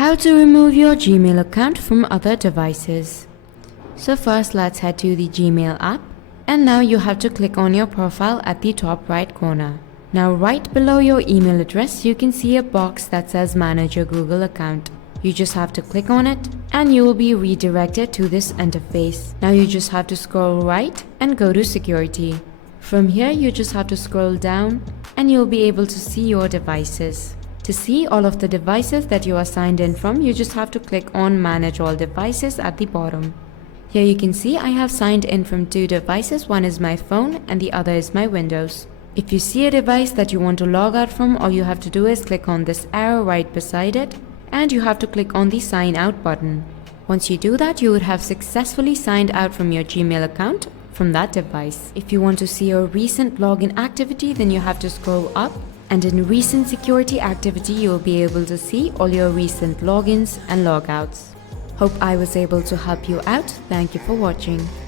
How to remove your Gmail account from other devices. So first let's head to the Gmail app, and now you have to click on your profile at the top right corner. Now right below your email address you can see a box that says manage your Google account. You just have to click on it and you will be redirected to this interface. Now you just have to scroll right and go to security. From here you just have to scroll down and you'll be able to see your devices. To see all of the devices that you are signed in from, you just have to click on manage all devices at the bottom. Here you can see I have signed in from 2 devices, one is my phone and the other is my Windows. If you see a device that you want to log out from, all you have to do is click on this arrow right beside it and you have to click on the sign out button. Once you do that, you would have successfully signed out from your Gmail account from that device. If you want to see your recent login activity, then you have to scroll up, and in recent security activity you will be able to see all your recent logins and logouts. Hope I was able to help you out. Thank you for watching.